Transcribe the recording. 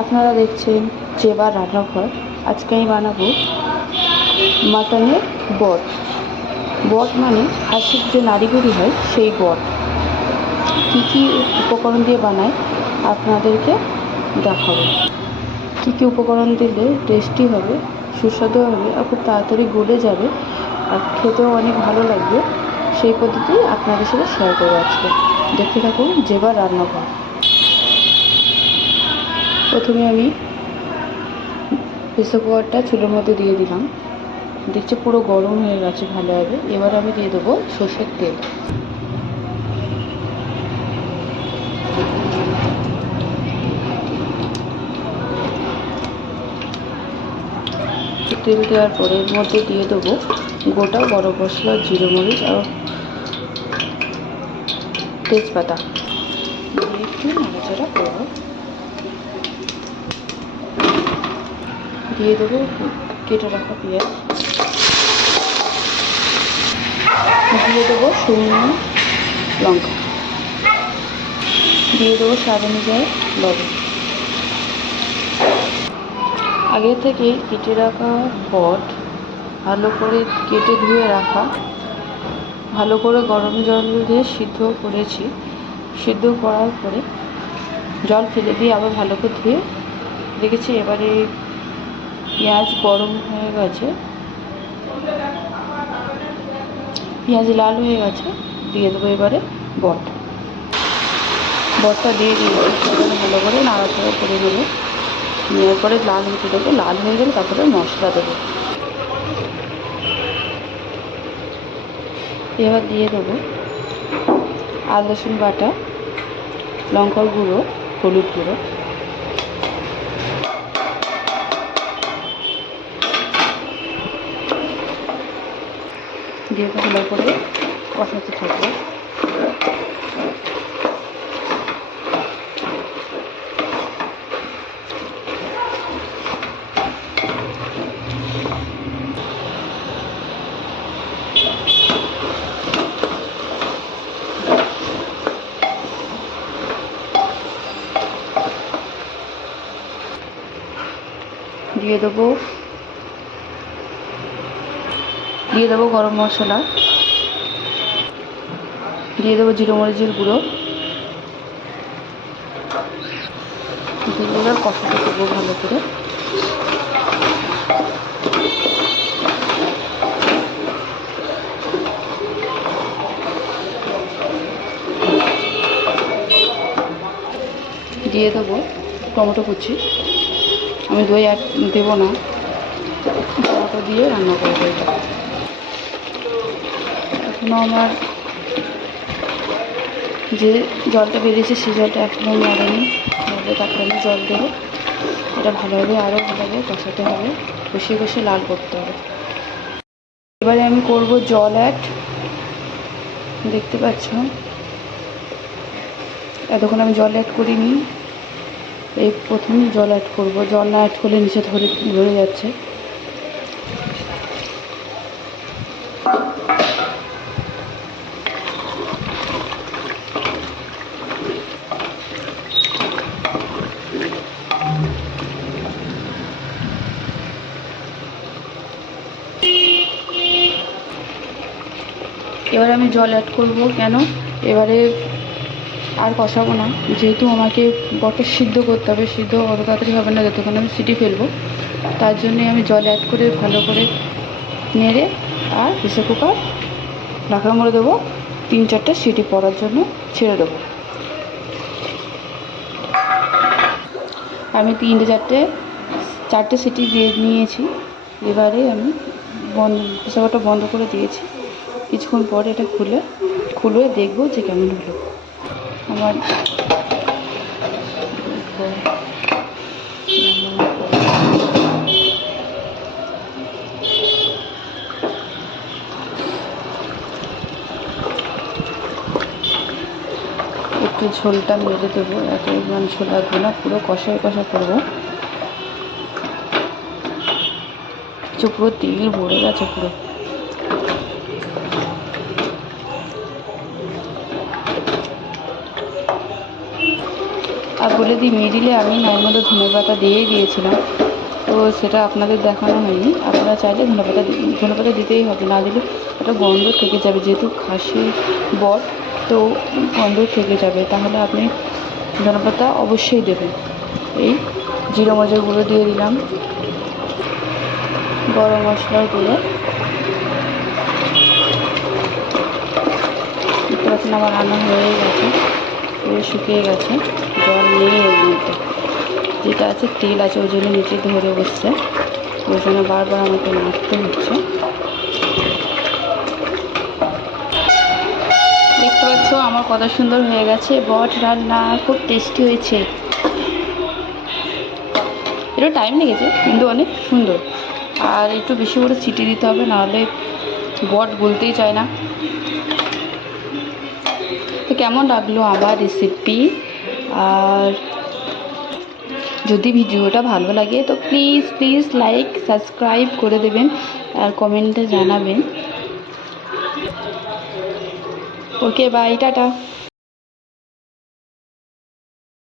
আপনারা দেখছেন জেবার রান্নাঘর। আজকে আমি বানাবো মাটনের বট। বট মানে খাসির যে নাড়িভুড়ি হয় সেই বট। কী কী উপকরণ দিয়ে বানায় আপনাদেরকে দেখাবো। কী কী উপকরণ দিলে টেস্টি হবে, সুস্বাদু হবে আর খুব তাড়াতাড়ি গলে যাবে আর খেতেও অনেক ভালো লাগবে, সেই পদ্ধতি আপনাদের সাথে শেয়ার করবো আজকে। দেখতে থাকুন জেবার রান্নাঘর। প্রথমে আমি প্রেসার কুকারটা চুলোর মধ্যে দিয়ে দিলাম। দেখছি পুরো গরম হয়ে গেছে ভালোভাবে। এবার আমি দিয়ে দেবো সর্ষের তেল। তেল দেওয়ার পরে এর মধ্যে দিয়ে দেবো গোটা গরম মশলা, জিরে, মরিচ আর তেজপাতা দিয়ে একটু নাড়াচাড়া করবো। দিয়ে দেবো কেটে রাখা পেঁয়াজ, দিয়ে দেবো শুকনো লঙ্কা, দিয়ে দেবো স্বাদ অনুযায়ী লবণ। আগে থেকে কেটে রাখা বট ভালো করে কেটে ধুয়ে রাখা, ভালো করে গরম জল দিয়ে সিদ্ধ করেছি। সিদ্ধ করার পরে জল ফেলে দিয়ে আবার ভালো করে ধুয়ে রেখেছি। এবারে পেঁয়াজ গরম হয়ে গেছে, পেঁয়াজ লাল হয়ে গেছে, দিয়ে দেবো এবারে বটটা দিয়ে ভালো করে নাড়াচাড়া করে দেবো। নেওয়ার পরে লাল হতে দেবো, লাল হয়ে গেলে তারপরে মশলা দেবো। এবার দিয়ে দেবো আদা রসুন বাটা, লঙ্কার গুঁড়ো, হলুদ গুঁড়ো, দিয়ে ভালো করে কষাতে থাকবো। দিয়ে দেবো গরম মশলা, দিয়ে দেবো জিরে মরিচের গুঁড়ো, দিয়ে কষাতে দেবো ভালো করে। দিয়ে দেবো টমেটো কুচি। আমি দই দেবো না, টমেটো দিয়ে রান্না করবো এটা। এখনও আমার যে জলটা বেরিয়েছে সেই জলটা এখনও মরেনি, তারপরে আমি জল দেবো। এটা ভালোভাবে আরও ভালোভাবে কষাতে হবে, কষিয়ে কষিয়ে লাল করতে হবে। এবারে আমি করব জল অ্যাড। দেখতে পাচ্ছ এতক্ষণ আমি জল অ্যাড করিনি, এই প্রথমেই জল অ্যাড করব। জল না অ্যাড করলে নিচে ধরে যাচ্ছে। এবারে আমি জল অ্যাড করব। কেন? এবারে আর কষাবো না, যেহেতু আমাকে বটটা সিদ্ধ করতে হবে। সিদ্ধ অত তাড়াতাড়ি হবে না, যতক্ষণ আমি সিটি ফেলবো। তার জন্যে আমি জল অ্যাড করে ভালো করে নেড়ে আর প্রেসার কুকার ঢাকা মুড়ে দেবো। 3-4টা সিটি পড়ার জন্য ছেড়ে দেবো। আমি 4টে সিটি দিয়ে নিয়েছি। এবারে আমি প্রেসার কুকারটা বন্ধ করে দিয়েছি। কিছুক্ষণ পরে এটা খুলে দেখবো যে কেমন হলো আমার। একটু ঝোলটা মেরে দেবো, এত ঝোল লাগবে না, পুরো কষায় করবো। পুরো তেল ভরে গেছে পুরো। আর বলে দিই, মিডিলে আমি এর মধ্যে ধনেপাতা দিয়েই দিয়েছিলাম, তো সেটা আপনাদের দেখানো হয়নি। আপনারা চাইলে ধনেপাতা দিতেই হবে, না দিলে একটা গন্ধ থেকে যাবে, যেহেতু খাসির বট তো গন্ধ থেকে যাবে, তাহলে আপনি ধনেপাতা অবশ্যই দেবেন। এই জিরা মরিচের গুঁড়ো দিয়ে দিলাম, গরম মশলার গুঁড়ো, দেখতে পাচ্ছেন আমার রান্না হয়ে গেছে, পুরো শুকিয়ে গেছে, জল নেই এর মধ্যে, যেটা আছে তেল আছে, ওই জন্য নিচে ধরে বসছে, ওই জন্য বারবার আমাকে নাড়তে হচ্ছে। দেখতে পাচ্ছ আমার কত সুন্দর হয়ে গেছে বট রান্না, খুব টেস্টি হয়েছে। একটু টাইম লেগেছে কিন্তু অনেক সুন্দর, আর একটু বেশি করে ছিটি দিতে হবে, নাহলে বট গলতেই চায় না। তো কেমন লাগলো আমার রেসিপি, আর যদি ভিডিওটা ভালো লাগে তো প্লিজ লাইক সাবস্ক্রাইব করে দেবেন, আর কমেন্টে জানাবেন। Okay bye, tata.